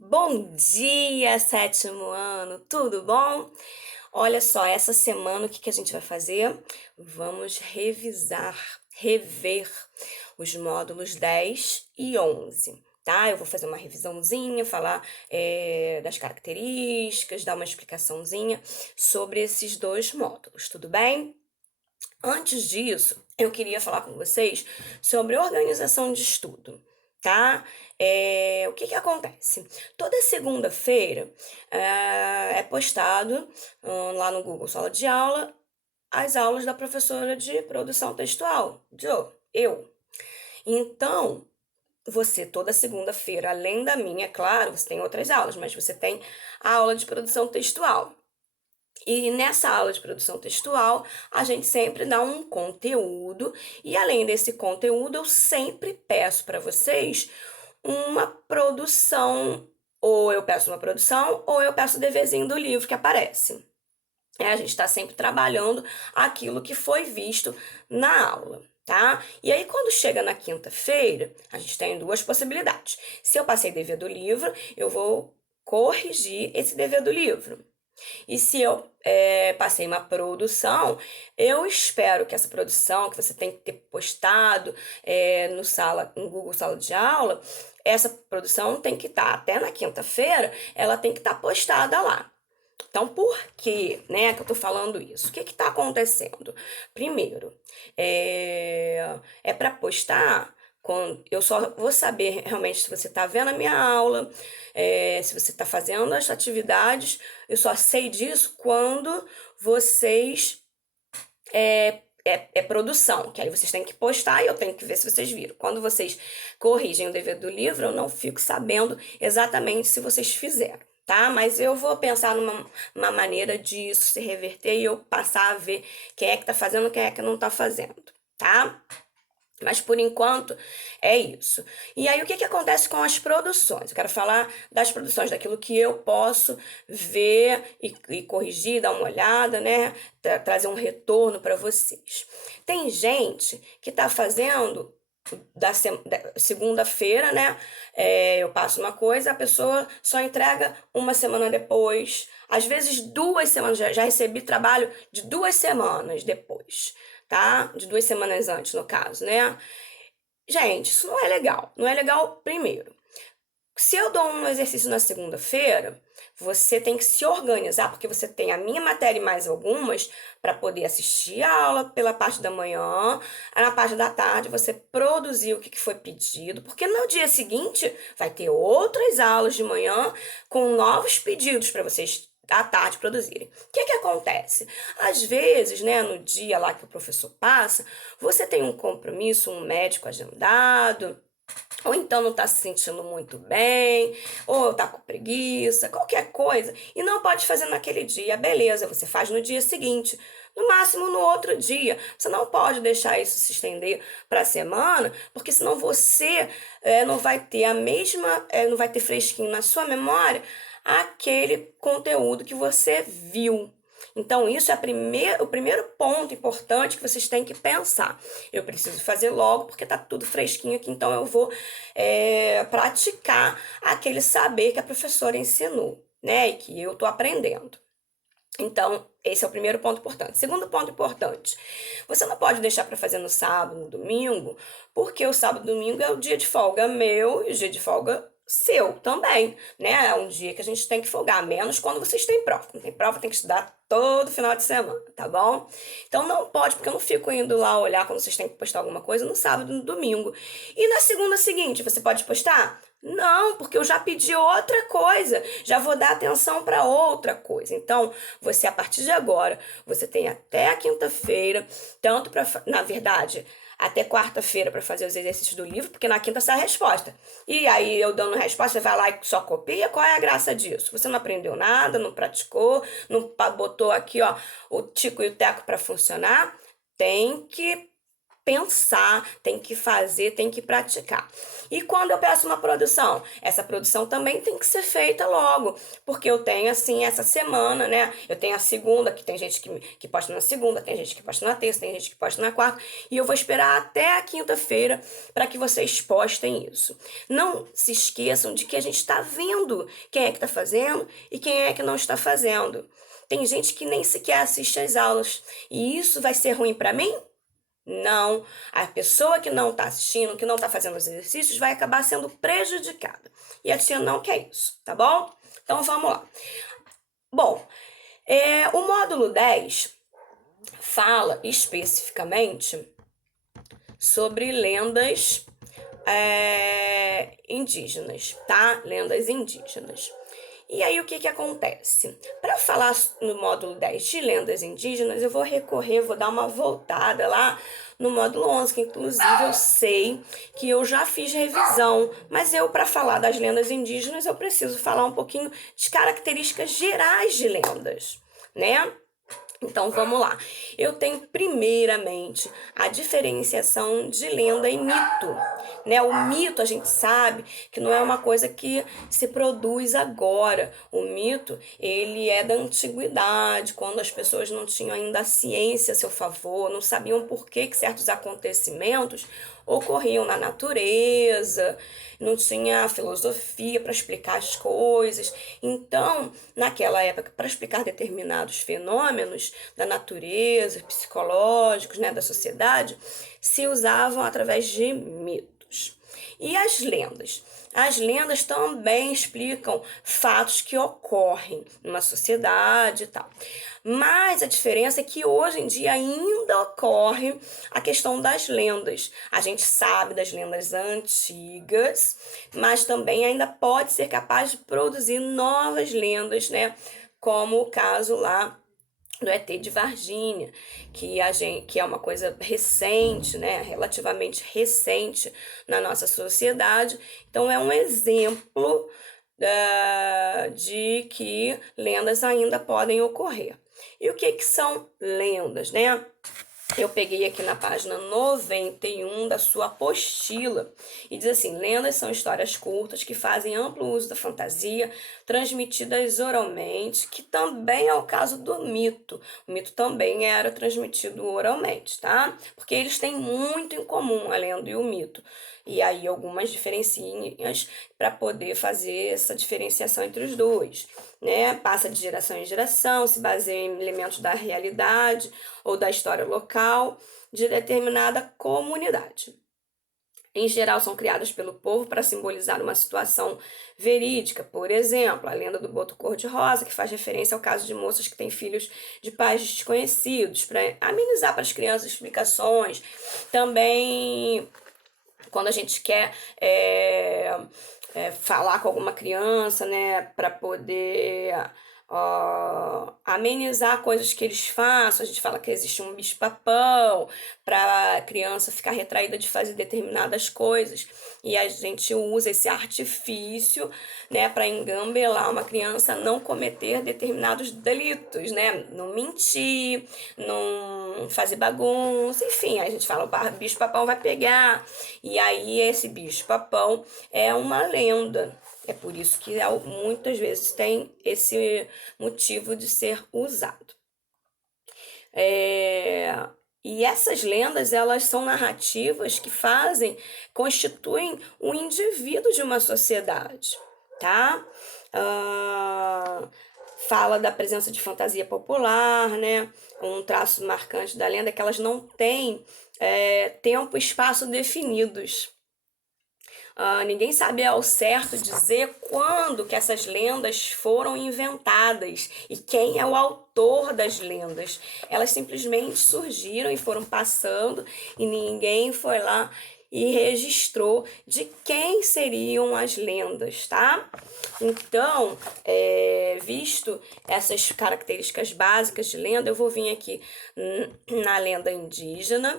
Bom dia, sétimo ano, tudo bom? Olha só, essa semana o que que a gente vai fazer? Vamos rever os módulos 10 e 11, tá? Eu vou fazer uma revisãozinha, falar das características, dar uma explicaçãozinha sobre esses dois módulos, tudo bem? Antes disso, eu queria falar com vocês sobre organização de estudo, tá? O que que acontece? Toda segunda-feira é postado lá no Google Sala de Aula as aulas da professora de produção textual, eu. Então, você toda segunda-feira, além da minha, é claro, você tem outras aulas, mas você tem a aula de produção textual. E nessa aula de produção textual, a gente sempre dá um conteúdo, e além desse conteúdo, eu sempre peço para vocês uma produção, ou eu peço uma produção, ou eu peço o deverzinho do livro que aparece. A gente está sempre trabalhando aquilo que foi visto na aula, tá? E aí, quando chega na quinta-feira, a gente tem duas possibilidades. Se eu passei dever do livro, eu vou corrigir esse dever do livro. E se eu passei uma produção, eu espero que essa produção que você tem que ter postado no Google Sala de Aula, essa produção tem que estar até na quinta-feira, ela tem que estar postada lá. Então, por que, né, que eu tô falando isso? O que que tá acontecendo? Primeiro, é para postar quando eu só vou saber realmente se você tá vendo a minha aula, se você tá fazendo as atividades, eu só sei disso quando vocês é produção, que aí vocês têm que postar e eu tenho que ver se vocês viram. Quando vocês corrigem o dever do livro, eu não fico sabendo exatamente se vocês fizeram, tá? Mas eu vou pensar numa maneira disso se reverter e eu passar a ver quem é que tá fazendo, quem é que não tá fazendo, tá? Mas por enquanto é isso. E aí, o que que acontece com as produções? Eu quero falar das produções, daquilo que eu posso ver e corrigir, dar uma olhada, né? Trazer um retorno para vocês. Tem gente que está fazendo da segunda-feira, né? Eu passo uma coisa, a pessoa só entrega uma semana depois, às vezes 2 semanas. Já recebi trabalho de 2 semanas depois, tá? De 2 semanas antes, no caso, né? Gente, isso não é legal. Não é legal, primeiro. Se eu dou um exercício na segunda-feira, você tem que se organizar, porque você tem a minha matéria e mais algumas para poder assistir a aula pela parte da manhã, aí na parte da tarde você produzir o que foi pedido, porque no dia seguinte vai ter outras aulas de manhã com novos pedidos para vocês à tarde produzirem. O que que acontece? Às vezes, né, no dia lá que o professor passa, você tem um compromisso, um médico agendado, ou então não está se sentindo muito bem, ou está com preguiça, qualquer coisa, e não pode fazer naquele dia, beleza, você faz no dia seguinte, no máximo no outro dia. Você não pode deixar isso se estender para a semana, porque senão você não vai ter a mesma, não vai ter fresquinho na sua memória aquele conteúdo que você viu. Então, isso é o primeiro ponto importante que vocês têm que pensar. Eu preciso fazer logo porque tá tudo fresquinho aqui, então eu vou praticar aquele saber que a professora ensinou, né? E que eu tô aprendendo. Então, esse é o primeiro ponto importante. Segundo ponto importante, você não pode deixar para fazer no sábado, no domingo, porque o sábado e domingo é o dia de folga meu e o dia de folga seu também, né? É um dia que a gente tem que folgar, menos quando vocês têm prova. Não tem prova, tem que estudar todo final de semana, tá bom? Então não pode, porque eu não fico indo lá olhar quando vocês têm que postar alguma coisa no sábado e no domingo. E na segunda seguinte, você pode postar? Não, porque eu já pedi outra coisa, já vou dar atenção para outra coisa. Então, você a partir de agora, você tem até a quinta-feira, tanto para, na verdade, até quarta-feira para fazer os exercícios do livro, porque na quinta sai a resposta. E aí eu dando resposta, você vai lá e só copia, qual é a graça disso? Você não aprendeu nada, não praticou, não botou aqui, ó, o tico e o teco para funcionar. Tem que pensar, tem que fazer, tem que praticar. E quando eu peço uma produção, essa produção também tem que ser feita logo, porque eu tenho assim essa semana, né? Eu tenho a segunda, que tem gente que posta na segunda, tem gente que posta na terça, tem gente que posta na quarta, e eu vou esperar até a quinta-feira para que vocês postem isso. Não se esqueçam de que a gente está vendo quem é que está fazendo e quem é que não está fazendo. Tem gente que nem sequer assiste às aulas, e isso vai ser ruim para mim? Não, a pessoa que não está assistindo, que não está fazendo os exercícios, vai acabar sendo prejudicada. E a tia não quer isso, tá bom? Então vamos lá. Bom, o módulo 10 fala especificamente sobre lendas indígenas, tá? Lendas indígenas. E aí, o que acontece? Para falar no módulo 10 de lendas indígenas, eu vou dar uma voltada lá no módulo 11, que inclusive eu sei que eu já fiz revisão, mas para falar das lendas indígenas, eu preciso falar um pouquinho de características gerais de lendas, né? Então vamos lá. Eu tenho primeiramente a diferenciação de lenda e mito, né? O mito a gente sabe que não é uma coisa que se produz agora. O mito, ele é da antiguidade, quando as pessoas não tinham ainda a ciência a seu favor, não sabiam por que certos acontecimentos ocorriam na natureza, não tinha filosofia para explicar as coisas. Então, naquela época, para explicar determinados fenômenos da natureza, psicológicos, né, da sociedade, se usavam através de mitos. E as lendas? As lendas também explicam fatos que ocorrem numa sociedade e tal. Mas a diferença é que hoje em dia ainda ocorre a questão das lendas. A gente sabe das lendas antigas, mas também ainda pode ser capaz de produzir novas lendas, né? Como o caso lá do ET de Varginha, que é uma coisa recente, né, relativamente recente na nossa sociedade. Então é um exemplo de que lendas ainda podem ocorrer. E o que são lendas, né? Eu peguei aqui na página 91 da sua apostila e diz assim: lendas são histórias curtas que fazem amplo uso da fantasia, transmitidas oralmente, que também é o caso do mito. O mito também era transmitido oralmente, tá? Porque eles têm muito em comum, a lenda e o mito. E aí algumas diferencinhas para poder fazer essa diferenciação entre os dois, né? Passa de geração em geração, se baseia em elementos da realidade ou da história local de determinada comunidade. Em geral, são criadas pelo povo para simbolizar uma situação verídica. Por exemplo, a lenda do boto cor-de-rosa, que faz referência ao caso de moças que têm filhos de pais desconhecidos, para amenizar para as crianças explicações. Também, quando a gente quer falar com alguma criança, né, para poder amenizar coisas que eles façam. A gente fala que existe um bicho-papão para a criança ficar retraída de fazer determinadas coisas, e a gente usa esse artifício, né, para engambelar uma criança a não cometer determinados delitos, né, não mentir, não fazer bagunça, enfim, a gente fala o bicho-papão vai pegar, e aí esse bicho-papão é uma lenda. É por isso que muitas vezes tem esse motivo de ser usado. E essas lendas, elas são narrativas que constituem o indivíduo de uma sociedade, tá? Fala da presença de fantasia popular, né? Um traço marcante da lenda é que elas não têm tempo e espaço definidos. Ninguém sabe ao certo dizer quando que essas lendas foram inventadas e quem é o autor das lendas. Elas simplesmente surgiram e foram passando e ninguém foi lá e registrou de quem seriam as lendas, tá? Então, visto essas características básicas de lenda, eu vou vir aqui na lenda indígena,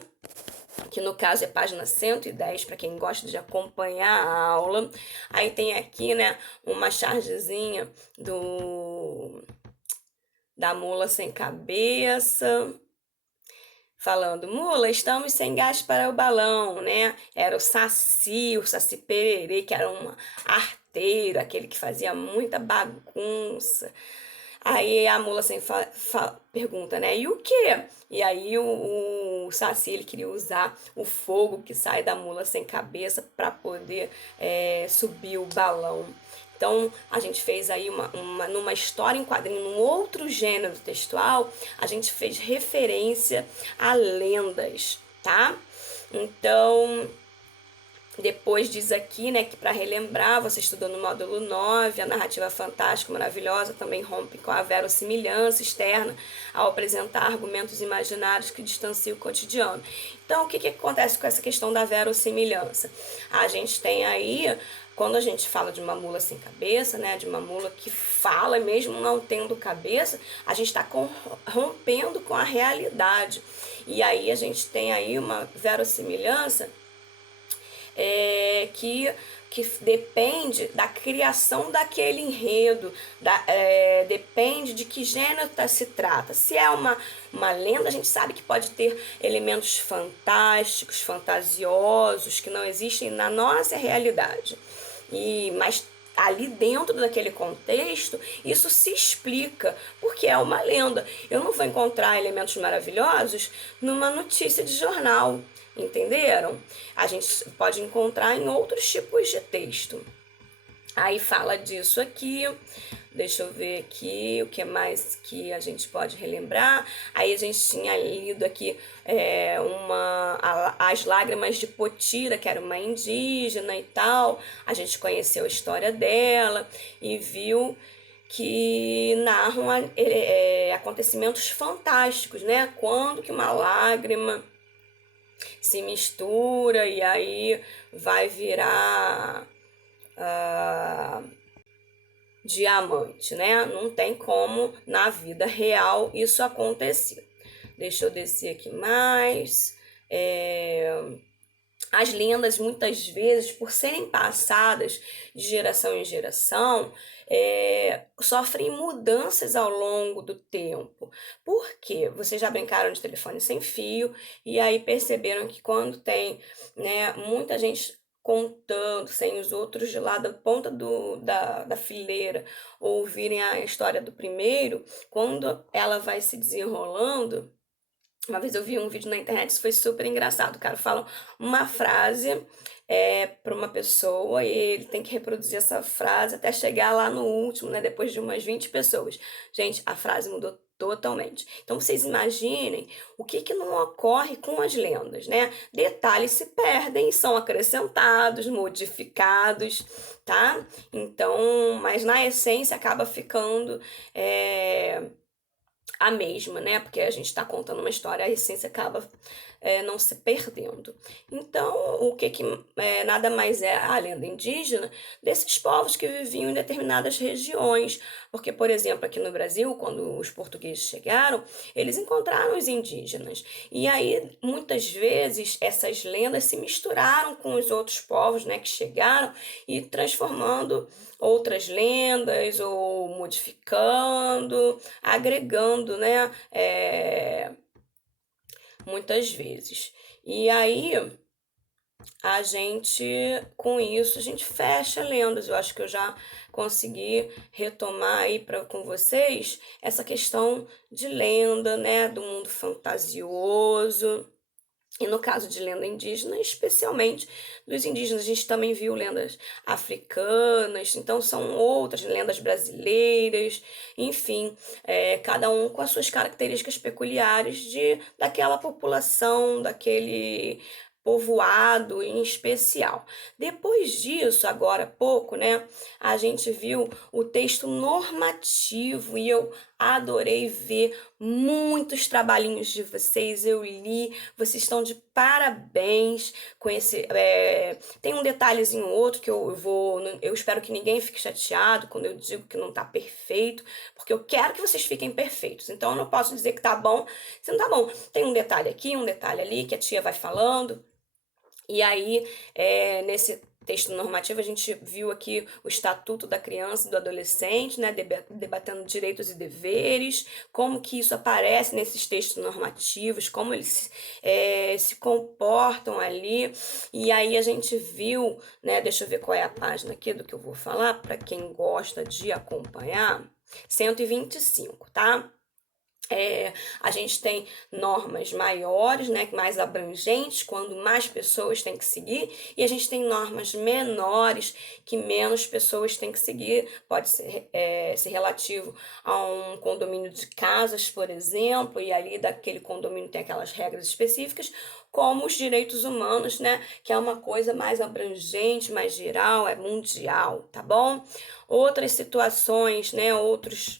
que no caso é página 110, para quem gosta de acompanhar a aula. Aí tem aqui, né, uma chargezinha da mula sem cabeça. falando: Mula, estamos sem gás para o balão, né? Era o Saci Pererê, que era um arteiro, aquele que fazia muita bagunça. Aí a mula sempre pergunta, né? E o quê? E aí o Saci ele queria usar o fogo que sai da mula sem cabeça para poder subir o balão. Então a gente fez aí numa história em quadrinho, num outro gênero textual, a gente fez referência a lendas, tá? Então depois diz aqui, né, que para relembrar, você estudou no módulo 9, a narrativa fantástica, maravilhosa, também rompe com a verossimilhança externa ao apresentar argumentos imaginários que distanciam o cotidiano. Então, o que acontece com essa questão da verossimilhança? A gente tem aí, quando a gente fala de uma mula sem cabeça, né, de uma mula que fala mesmo não tendo cabeça, a gente está rompendo com a realidade. E aí a gente tem aí uma verossimilhança que depende da criação daquele enredo, depende de que gênero se trata. Se é uma lenda, a gente sabe que pode ter elementos fantásticos, fantasiosos, que não existem na nossa realidade. Mas ali dentro daquele contexto, isso se explica, porque é uma lenda. Eu não vou encontrar elementos maravilhosos numa notícia de jornal, entenderam? A gente pode encontrar em outros tipos de texto. Aí fala disso aqui. Deixa eu ver aqui o que mais que a gente pode relembrar. Aí a gente tinha lido aqui As Lágrimas de Potira, que era uma indígena e tal. A gente conheceu a história dela e viu que narram acontecimentos fantásticos, né? Quando que uma lágrima se mistura e aí vai virar diamante, né? Não tem como na vida real isso acontecer. Deixa eu descer aqui mais. As lendas, muitas vezes, por serem passadas de geração em geração, sofrem mudanças ao longo do tempo. Por quê? Vocês já brincaram de telefone sem fio e aí perceberam que quando tem, né, muita gente contando, sem os outros de lá da ponta da fileira ouvirem a história do primeiro, quando ela vai se desenrolando. Uma vez eu vi um vídeo na internet, isso foi super engraçado. O cara fala uma frase para uma pessoa e ele tem que reproduzir essa frase até chegar lá no último, né? Depois de umas 20 pessoas. Gente, a frase mudou totalmente. Então vocês imaginem o que não ocorre com as lendas, né? Detalhes se perdem, são acrescentados, modificados, tá? Então, mas na essência acaba ficando a mesma, né? Porque a gente está contando uma história, a essência acaba não se perdendo. Então, o que nada mais é a lenda indígena desses povos que viviam em determinadas regiões. Porque, por exemplo, aqui no Brasil, quando os portugueses chegaram, eles encontraram os indígenas. E aí, muitas vezes, essas lendas se misturaram com os outros povos, né, que chegaram e transformando outras lendas ou modificando, agregando, né? Muitas vezes. E aí, com isso, a gente fecha lendas. Eu acho que eu já consegui retomar aí com vocês essa questão de lenda, né? Do mundo fantasioso. E no caso de lenda indígena, especialmente dos indígenas, a gente também viu lendas africanas, então são outras lendas brasileiras, enfim, cada um com as suas características peculiares daquela população, daquele povoado em especial. Depois disso, agora há pouco, né, a gente viu o texto normativo e eu adorei ver muitos trabalhinhos de vocês, eu li, vocês estão de parabéns com esse. Tem um detalhezinho outro que eu espero que ninguém fique chateado quando eu digo que não tá perfeito, porque eu quero que vocês fiquem perfeitos. Então eu não posso dizer que tá bom se não tá bom. Tem um detalhe aqui, um detalhe ali que a tia vai falando. E aí, nesse texto normativo, a gente viu aqui o Estatuto da Criança e do Adolescente, né, debatendo direitos e deveres, como que isso aparece nesses textos normativos, como eles se comportam ali, e aí a gente viu, né, deixa eu ver qual é a página aqui do que eu vou falar, para quem gosta de acompanhar, 125, tá? A gente tem normas maiores, né, mais abrangentes, quando mais pessoas têm que seguir, e a gente tem normas menores, que menos pessoas têm que seguir. Pode ser relativo a um condomínio de casas, por exemplo, e ali daquele condomínio tem aquelas regras específicas, como os direitos humanos, né, que é uma coisa mais abrangente, mais geral, é mundial, tá bom? Outras situações, né, outras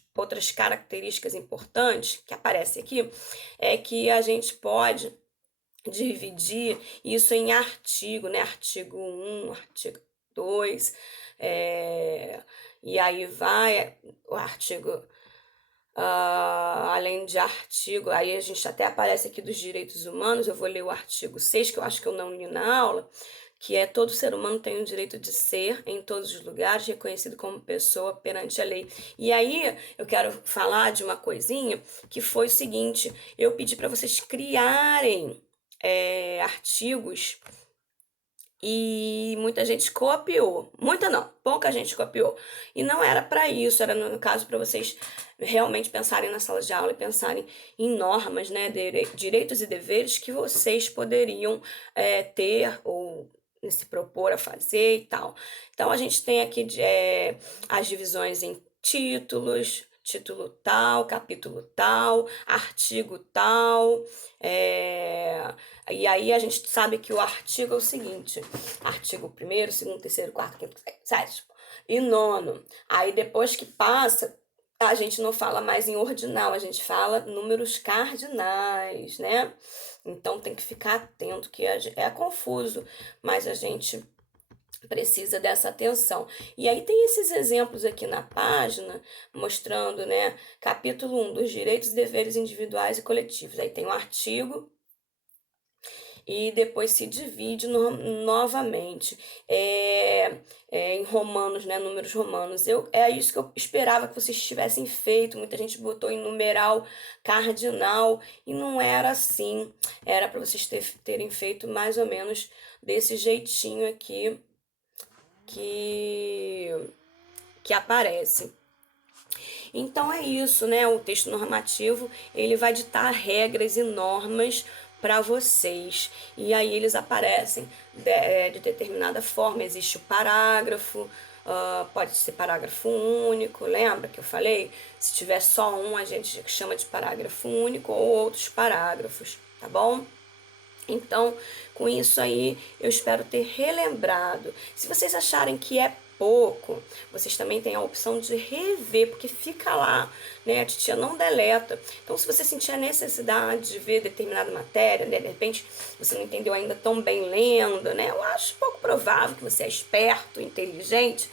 características importantes que aparecem aqui é que a gente pode dividir isso em artigo, né? Artigo 1, artigo 2, e aí vai o artigo, além de artigo, aí a gente até aparece aqui dos direitos humanos, eu vou ler o artigo 6, que eu acho que eu não li na aula, que é todo ser humano tem o direito de ser, em todos os lugares, reconhecido como pessoa perante a lei. E aí eu quero falar de uma coisinha que foi o seguinte: eu pedi para vocês criarem artigos e muita gente copiou. Muita não, pouca gente copiou. E não era para isso, era no caso para vocês realmente pensarem na sala de aula e pensarem em normas, né, direitos e deveres que vocês poderiam ter ou se propor a fazer e tal. Então a gente tem aqui as divisões em títulos, título tal, capítulo tal, artigo tal, e aí a gente sabe que o artigo é o seguinte: artigo 1º, 2º, 3º, 4º, 5º, 6º, 7º e 9º. Aí depois que passa, a gente não fala mais em ordinal, a gente fala números cardinais, né? Então tem que ficar atento, que é confuso, mas a gente precisa dessa atenção. E aí tem esses exemplos aqui na página, mostrando, né, capítulo 1 dos direitos e deveres individuais e coletivos. Aí tem um artigo e depois se divide novamente em romanos, né, números romanos. É isso que eu esperava que vocês tivessem feito. Muita gente botou em numeral cardinal e não era assim. Era para vocês terem feito mais ou menos desse jeitinho aqui que aparece. Então é isso, né? O texto normativo, ele vai ditar regras e normas para vocês. E aí eles aparecem de determinada forma. Existe o parágrafo, pode ser parágrafo único, lembra que eu falei? Se tiver só um, a gente chama de parágrafo único ou outros parágrafos, tá bom? Então, com isso aí, eu espero ter relembrado. Se vocês acharem que é pouco, vocês também têm a opção de rever, porque fica lá, né? A titia não deleta. Então, se você sentir a necessidade de ver determinada matéria, né? De repente você não entendeu ainda tão bem lendo, né? Eu acho pouco provável que você é esperto, inteligente.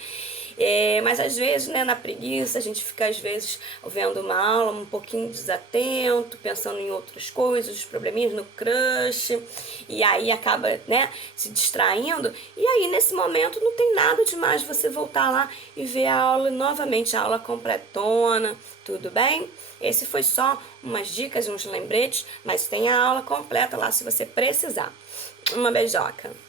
Mas às vezes, né, na preguiça, a gente fica às vezes vendo uma aula um pouquinho desatento, pensando em outras coisas, os probleminhas no crush, e aí acaba, né, se distraindo. E aí, nesse momento, não tem nada demais você voltar lá e ver a aula novamente, a aula completona, tudo bem? Esse foi só umas dicas, uns lembretes, mas tem a aula completa lá se você precisar. Uma beijoca!